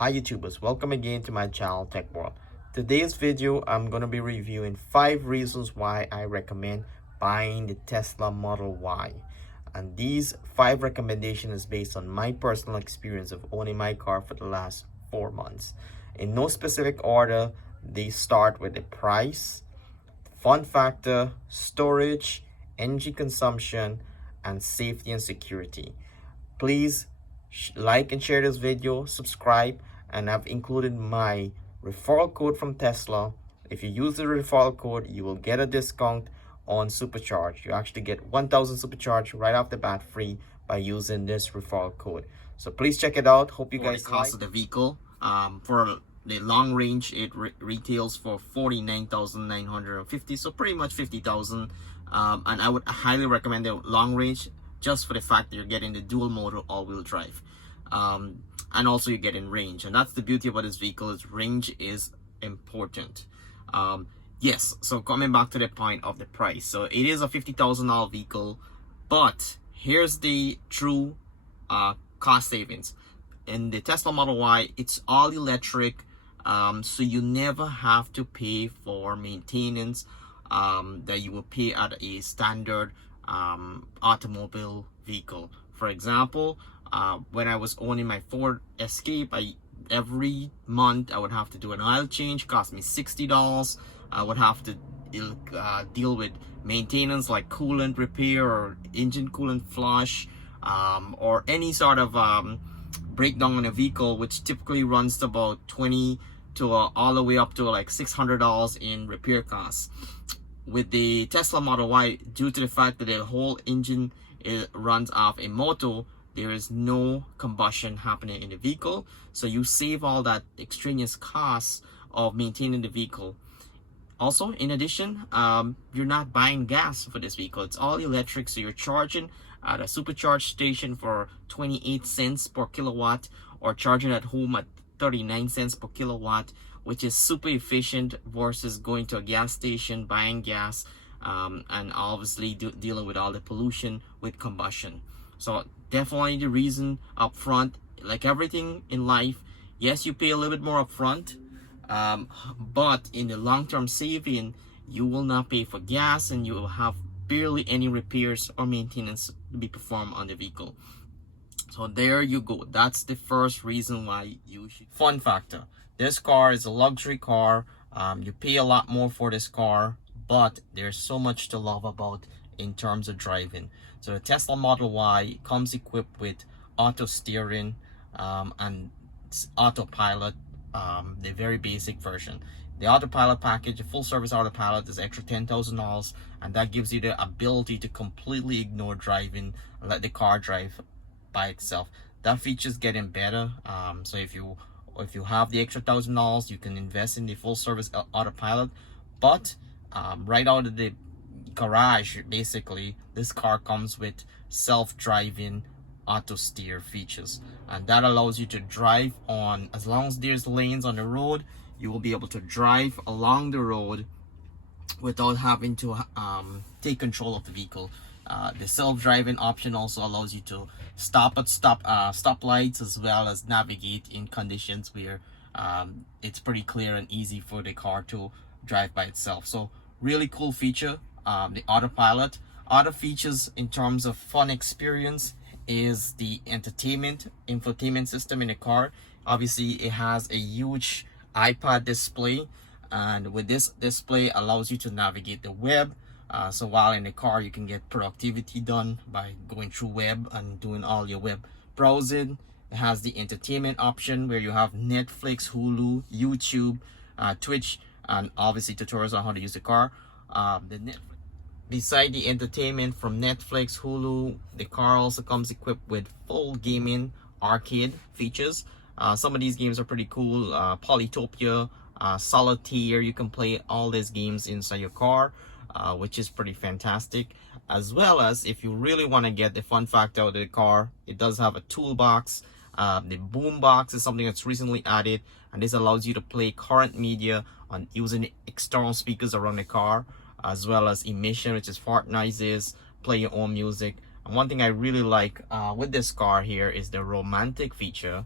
Hi YouTubers, welcome again to my channel Tech World. Today's video I'm going to be reviewing 5 reasons why I recommend buying the Tesla Model Y. And these 5 recommendations is based on my personal experience of owning my car for the last 4 months. In no specific order, they start with the price, fun factor, storage, energy consumption, and safety and security. Please like and share this video, subscribe, and I've included my referral code from Tesla. If you use the referral code, you will get a discount on Supercharge. You actually get 1000 Supercharge right off the bat free by using this referral code. So please check it out. Hope you guys the cost of the vehicle. For the long range, it retails for $49,950, so pretty much $50,000. And I would highly recommend the long range just for the fact that you're getting the dual motor all-wheel drive, and also you're getting range. And that's the beauty about this vehicle, is range is important. Yes, so coming back to the point of the price, so it is a $50,000 vehicle, but here's the true cost savings. In the Tesla Model Y, it's all electric, so you never have to pay for maintenance that you will pay at a standard automobile vehicle. For example, when I was owning my Ford Escape, every month I would have to do an oil change, cost me $60. I would have to deal with maintenance like coolant repair or engine coolant flush, or any sort of breakdown on a vehicle, which typically runs to about 20 to all the way up to like $600 in repair costs. With the Tesla Model Y, due to the fact that the whole engine runs off a motor, there is no combustion happening in the vehicle, so you save all that extraneous costs of maintaining the vehicle. Also, in addition, you're not buying gas for this vehicle. It's all electric, so you're charging at a supercharge station for 28 cents per kilowatt, or charging at home at 39 cents per kilowatt, which is super efficient versus going to a gas station, buying gas, and obviously dealing with all the pollution with combustion. So definitely the reason up front, like everything in life, yes, you pay a little bit more up front, but in the long-term saving, you will not pay for gas, and you will have barely any repairs or maintenance to be performed on the vehicle. So there you go. That's the first reason why you should. Fun factor: this car is a luxury car. You pay a lot more for this car, but there's so much to love about in terms of driving. So the Tesla Model Y comes equipped with auto steering and autopilot, the very basic version. The autopilot package, the full service autopilot, is extra $10,000, and that gives you the ability to completely ignore driving and let the car drive by itself. That feature is getting better. So if you have the extra $1,000, you can invest in the full service autopilot. But right out of the garage, basically, this car comes with self-driving auto steer features, and that allows you to drive on, as long as there's lanes on the road, you will be able to drive along the road without having to take control of the vehicle. The self-driving option also allows you to stop at stoplights, as well as navigate in conditions where it's pretty clear and easy for the car to drive by itself. So really cool feature. The autopilot. Other features in terms of fun experience is the infotainment system in the car. Obviously, it has a huge iPad display, and with this display allows you to navigate the web. So while in the car, you can get productivity done by going through web and doing all your web browsing. It has the entertainment option where you have Netflix, Hulu, YouTube, Twitch, and obviously tutorials on how to use the car. Beside the entertainment from Netflix, Hulu, the car also comes equipped with full gaming arcade features. Some of these games are pretty cool. Polytopia, Solitaire, you can play all these games inside your car, which is pretty fantastic. As well as, if you really want to get the fun factor out of the car, it does have a toolbox. The boombox is something that's recently added, and this allows you to play current media on using external speakers around the car, as well as emission, which is fart noises, play your own music. And one thing I really like with this car here is the romantic feature.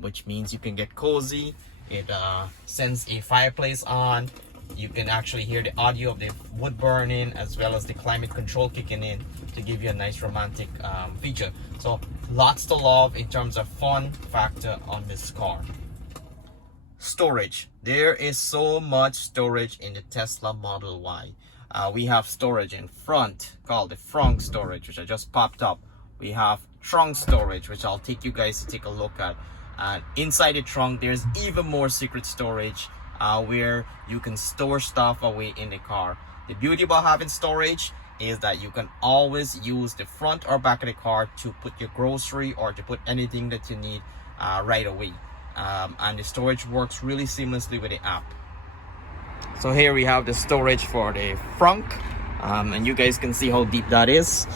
which means you can get cozy. It sends a fireplace on. You can actually hear the audio of the wood burning as well as the climate control kicking in to give you a nice romantic feature. So lots to love in terms of fun factor on this car. Storage. There is so much storage in the Tesla Model Y. We have storage in front called the front storage, which I just popped up. We have trunk storage, which I'll take you guys to take a look at. Inside the trunk, there's even more secret storage where you can store stuff away in the car. The beauty about having storage is that you can always use the front or back of the car to put your grocery or to put anything that you need right away. And the storage works really seamlessly with the app. So here we have the storage for the front, and you guys can see how deep that is.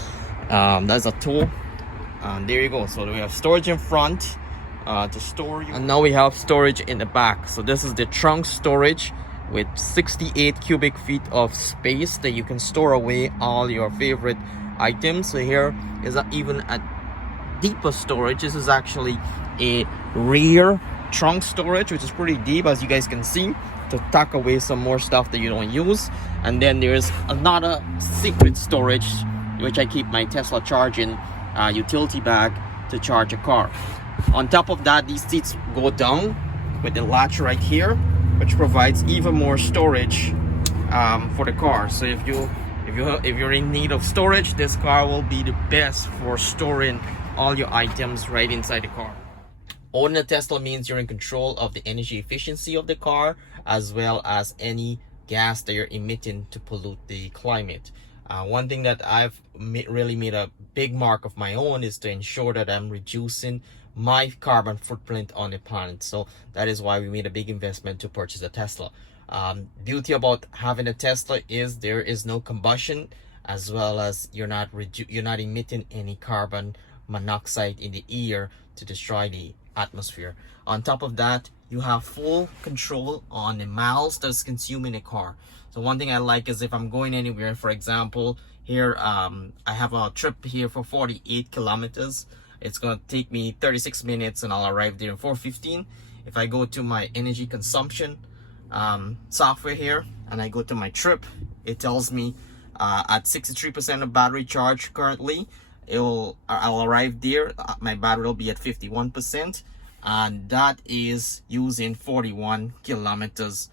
That's a tool. There you go. So we have storage in front to store you, and now we have storage in the back. So this is the trunk storage with 68 cubic feet of space that you can store away all your favorite items. So here is even a deeper storage. This is actually a rear trunk storage, which is pretty deep, as you guys can see, to tuck away some more stuff that you don't use. And then there's another secret storage, which I keep my Tesla charging utility bag to charge a car. On top of that, these seats go down with the latch right here, which provides even more storage for the car. So if you're in need of storage, this car will be the best for storing all your items right inside the car. Owning a Tesla means you're in control of the energy efficiency of the car, as well as any gas that you're emitting to pollute the climate. One thing that I've really made a big mark of my own is to ensure that I'm reducing my carbon footprint on the planet. So that is why we made a big investment to purchase a Tesla. Beauty about having a Tesla is there is no combustion, as well as you're not emitting any carbon monoxide in the air to destroy the atmosphere. On top of that, you have full control on the miles that's consumed in a car. So one thing I like is if I'm going anywhere, for example, here I have a trip here for 48 kilometers. It's going to take me 36 minutes and I'll arrive there in 4:15. If I go to my energy consumption software here and I go to my trip, it tells me at 63% of battery charge currently, I'll arrive there. My battery will be at 51%, and that is using 41 kilometers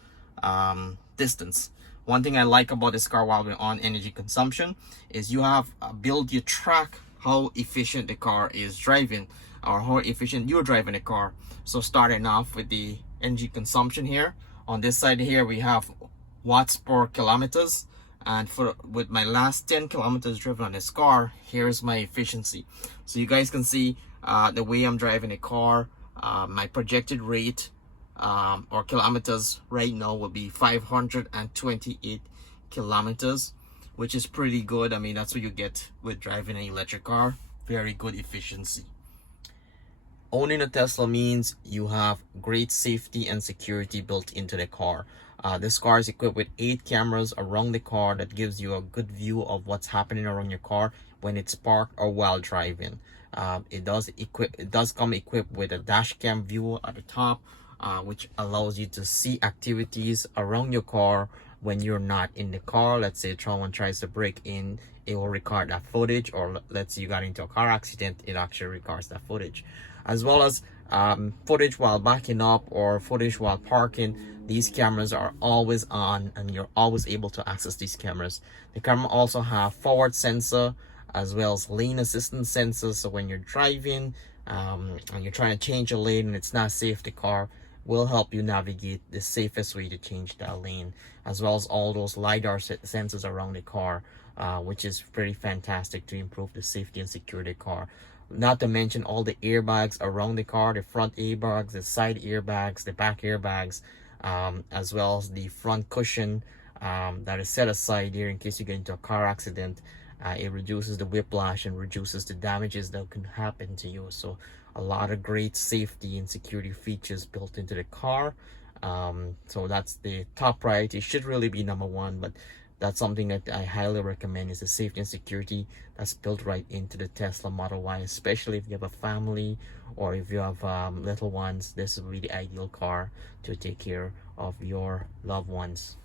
distance. One thing I like about this car while we're on energy consumption is you have you track how efficient the car is driving, or how efficient you're driving the car. So starting off with the energy consumption here, on this side here we have watts per kilometers, and with my last 10 kilometers driven on this car, here's my efficiency. So you guys can see the way I'm driving the car. My projected rate or kilometers right now will be 528 kilometers, which is pretty good. I mean, that's what you get with driving an electric car. Very good efficiency. Owning a Tesla means you have great safety and security built into the car. This car is equipped with 8 cameras around the car that gives you a good view of what's happening around your car when it's parked or while driving. It does come equipped with a dash cam view at the top, which allows you to see activities around your car when you're not in the car. Let's say someone tries to break in, it will record that footage, or let's say you got into a car accident, it actually records that footage, as well as footage while backing up or footage while parking. These cameras are always on and you're always able to access these cameras. The camera also have forward sensor as well as lane assistance sensors, so when you're driving and you're trying to change a lane and it's not safe, the car will help you navigate the safest way to change that lane, as well as all those LiDAR sensors around the car, which is pretty fantastic to improve the safety and security of the car. Not to mention all the airbags around the car, the front airbags, the side airbags, the back airbags, as well as the front cushion that is set aside here in case you get into a car accident. It reduces the whiplash and reduces the damages that can happen to you. So a lot of great safety and security features built into the car. So that's the top priority. It should really be number one, but That's something that I highly recommend, is the safety and security that's built right into the Tesla Model Y, especially if you have a family or if you have little ones. This will be the ideal car to take care of your loved ones.